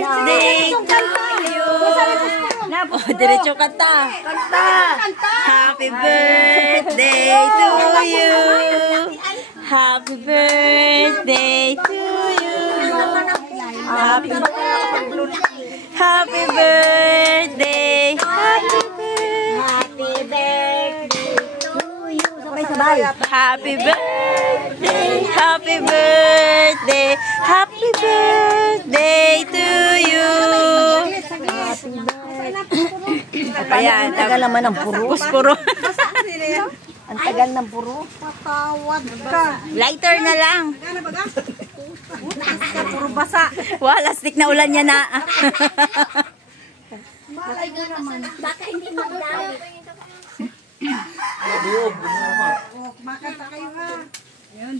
birthday to you. Oh, diretso kanta. Happy birthday to you. Happy birthday to you. Happy birthday. Happy birthday. Happy birthday to you. Sabay-sabay. Happy birthday. Happy birthday. Happy birthday to you. Ayan, ang tagal naman ng puro. Puspuro. Ang tagal ng puro. Patawad ka. Lighter na lang. Puro basa. Wala, stick na ulan niya na. Malay ka naman. Baka hindi magdali. Makanta kayo ha.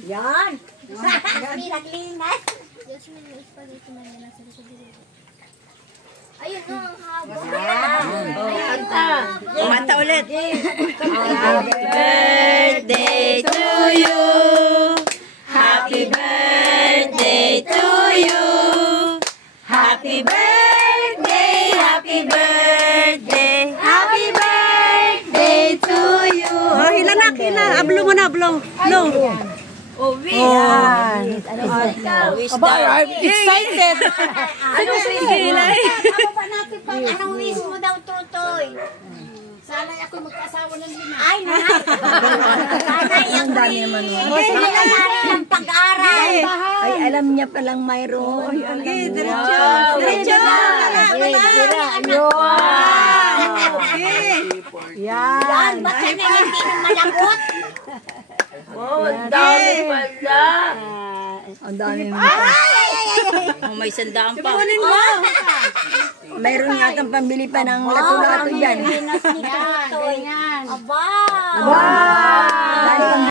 Yan. Kami naglinas. Ayun no, ang haba. Kanta. Kumanta ulit. Happy birthday to you. Happy birthday to you. Happy birthday, happy birthday, happy birthday to you. Oh, hila na, hila. Ablo mo na, ablo. Blow. Oh, wish. Oh, wish daw. Excited. Ano sinigilay? Pababa natin pa. Anong wish mo daw, Tutoy? Sana'y ako magkasawa ng lima. Ay, nanay. Sana'y ang dami naman. Gusto nila natin ng pag-aaral. Ay, alam niya palang mayroon. Okay, diretso. Diretso. Yan, ba't ka na hindi na malakot? Oh, ang dami pala. Ang dami mo. Oh, may sandaan pa. Mayroon nga kang pambili pa ng lato-lato dyan. Pinas ni Tutoy. Aba. Aba.